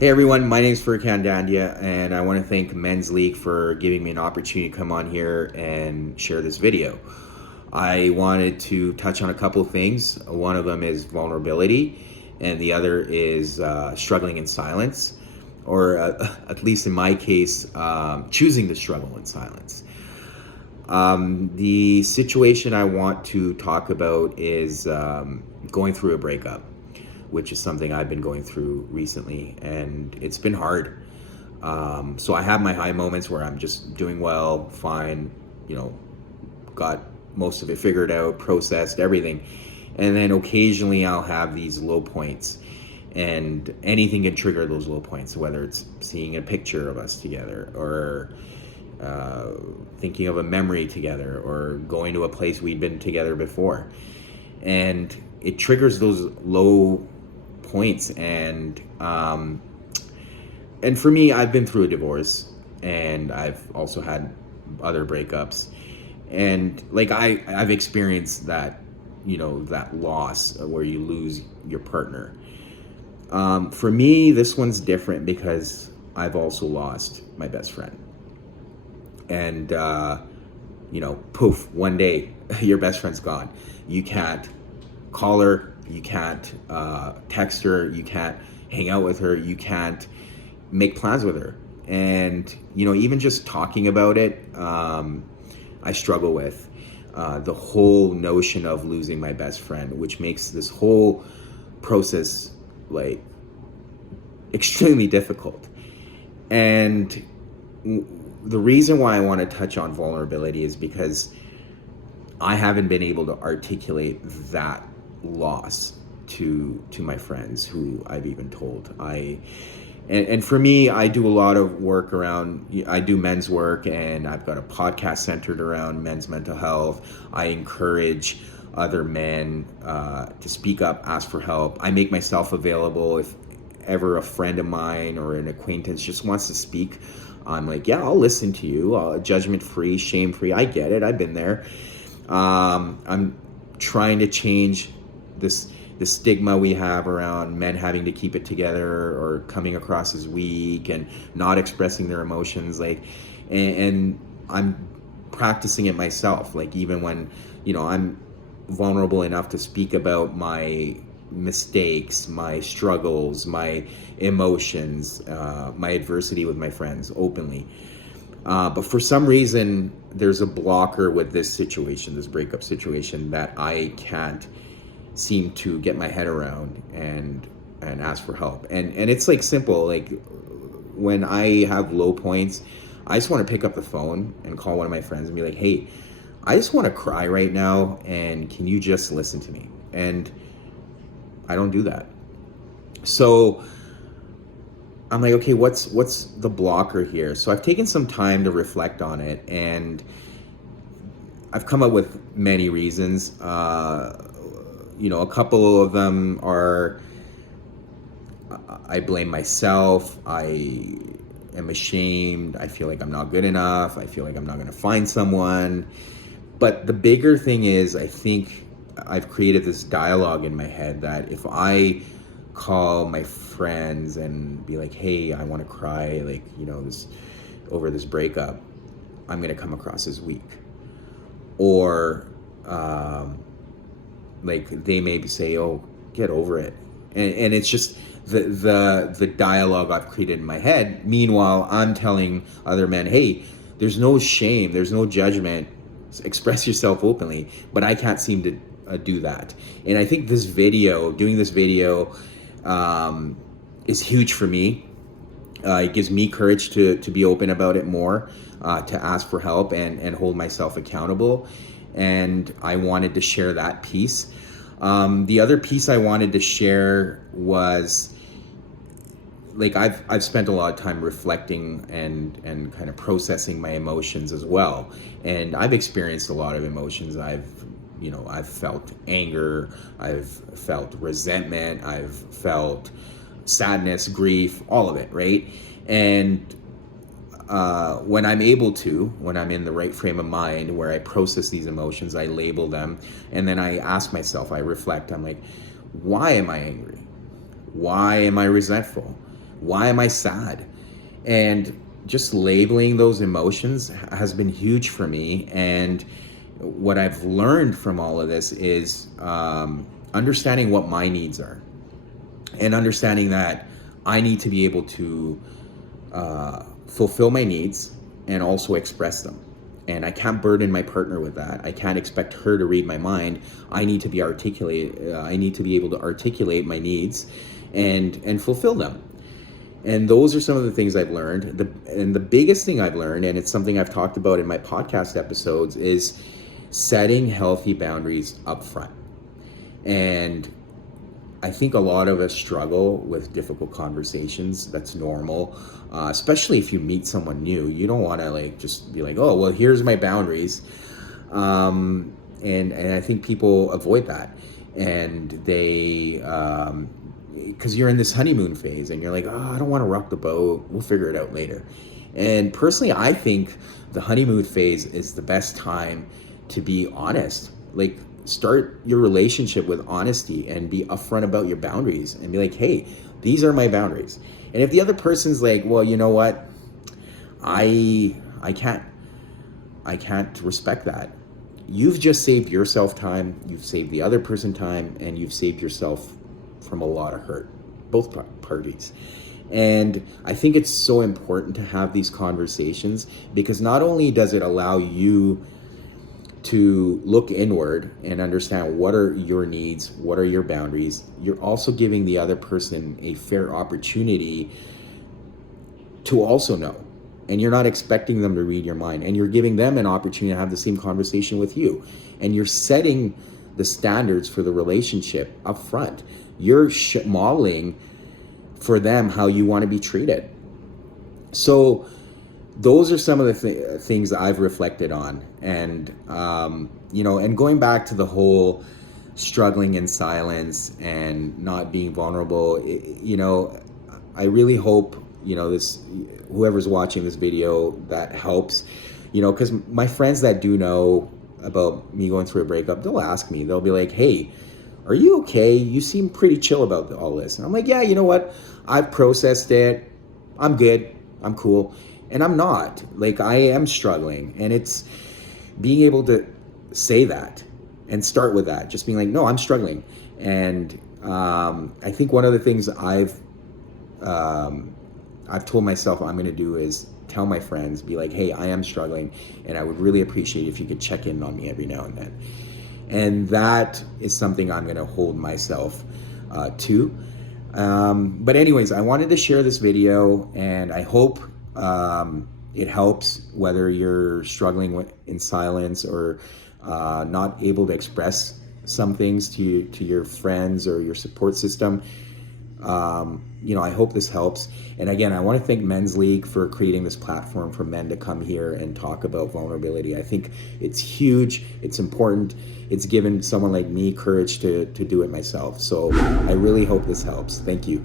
Hey everyone, my name is Furkhan Dandia, and I want to thank Men's League for giving me an opportunity to come on here and share this video. I wanted to touch on a couple of things. One of them is vulnerability, and the other is struggling in silence, or at least in my case, choosing to struggle in silence. The situation I want to talk about is going through a breakup, which is something I've been going through recently, and it's been hard. So I have my high moments where I'm just doing well, fine, got most of it figured out, processed everything. And then occasionally I'll have these low points, and anything can trigger those low points, whether it's seeing a picture of us together or thinking of a memory together or going to a place we'd been together before. And it triggers those low points. And for me, I've been through a divorce, and I've also had other breakups, and like I've experienced that, that loss where you lose your partner. For me, this one's different because I've also lost my best friend. And poof, one day your best friend's gone. You can't call her, you can't text her, you can't hang out with her, you can't make plans with her. And even just talking about it, I struggle with the whole notion of losing my best friend, which makes this whole process like extremely difficult. And the reason why I want to touch on vulnerability is because I haven't been able to articulate that loss to my friends who I've even told. And for me, I do a lot of work around, I do men's work, and I've got a podcast centered around men's mental health. I encourage other men to speak up, ask for help. I make myself available if ever a friend of mine or an acquaintance just wants to speak. I'm like, yeah, I'll listen to you, judgment free, shame free. I get it. I've been there. I'm trying to change the stigma we have around men having to keep it together or coming across as weak and not expressing their emotions. And I'm practicing it myself. Like, even when, I'm vulnerable enough to speak about my mistakes, my struggles, my emotions, my adversity with my friends openly. But for some reason, there's a blocker with this situation, this breakup situation, that I can't seem to get my head around and ask for help. And it's like simple. Like, when I have low points, I just want to pick up the phone and call one of my friends and be like, hey, I just want to cry right now, and can you just listen to me? And I don't do that. So I'm like, okay, what's the blocker here? So I've taken some time to reflect on it, and I've come up with many reasons. A couple of them are, I blame myself. I am ashamed. I feel like I'm not good enough. I feel like I'm not going to find someone. But the bigger thing is, I think I've created this dialogue in my head that if I call my friends and be like, hey, I want to cry, like, this over this breakup, I'm going to come across as weak. Or like, they may say, oh, get over it. And it's just the dialogue I've created in my head. Meanwhile, I'm telling other men, hey, there's no shame, there's no judgment, express yourself openly. But I can't seem to do that. And I think doing this video is huge for me. It gives me courage to be open about it more, to ask for help and hold myself accountable. And I wanted to share that piece. The other piece I wanted to share was, like, I've spent a lot of time reflecting and kind of processing my emotions as well. And I've experienced a lot of emotions. I've felt anger, I've felt resentment, I've felt sadness, grief, all of it, right? And when I'm in the right frame of mind where I process these emotions, I label them, and then I ask myself, I reflect, I'm like, why am I angry? Why am I resentful? Why am I sad? And just labeling those emotions has been huge for me. And what I've learned from all of this is understanding what my needs are, and understanding that I need to be able to fulfill my needs and also express them. And I can't burden my partner with that. I can't expect her to read my mind. I need to be articulate. I need to be able to articulate my needs and fulfill them. And those are some of the things I've learned. The biggest thing I've learned, and it's something I've talked about in my podcast episodes, is setting healthy boundaries up front. And I think a lot of us struggle with difficult conversations. That's normal, especially if you meet someone new. You don't want to like just be like, oh, well, here's my boundaries. And I think people avoid that. And they, because you're in this honeymoon phase and you're like, oh, I don't want to rock the boat. We'll figure it out later. And personally, I think the honeymoon phase is the best time to be honest. Like, start your relationship with honesty and be upfront about your boundaries and be like, hey, these are my boundaries. And if the other person's like, well, you know what, I can't respect that, you've just saved yourself time, you've saved the other person time, and you've saved yourself from a lot of hurt, both parties. And I think it's so important to have these conversations, because not only does it allow you to look inward and understand what are your needs, what are your boundaries, you're also giving the other person a fair opportunity to also know. And you're not expecting them to read your mind, and you're giving them an opportunity to have the same conversation with you. And you're setting the standards for the relationship up front. You're modeling for them how you want to be treated. So those are some of the things I've reflected on. And, and going back to the whole struggling in silence and not being vulnerable, I really hope, whoever's watching this video, that helps, because my friends that do know about me going through a breakup, they'll ask me, they'll be like, hey, are you okay? You seem pretty chill about all this. And I'm like, yeah, you know what? I've processed it. I'm good. I'm cool. And I'm not. Like, I am struggling. And it's being able to say that and start with that. Just being like, no, I'm struggling. And I think one of the things I've told myself I'm going to do is tell my friends, be like, hey, I am struggling, and I would really appreciate if you could check in on me every now and then. And that is something I'm going to hold myself to. But anyways, I wanted to share this video, and I hope it helps, whether you're struggling in silence or not able to express some things to your friends or your support system. I hope this helps. And again, I want to thank Men's League for creating this platform for men to come here and talk about vulnerability. I think it's huge. It's important. It's given someone like me courage to do it myself. So I really hope this helps. Thank you.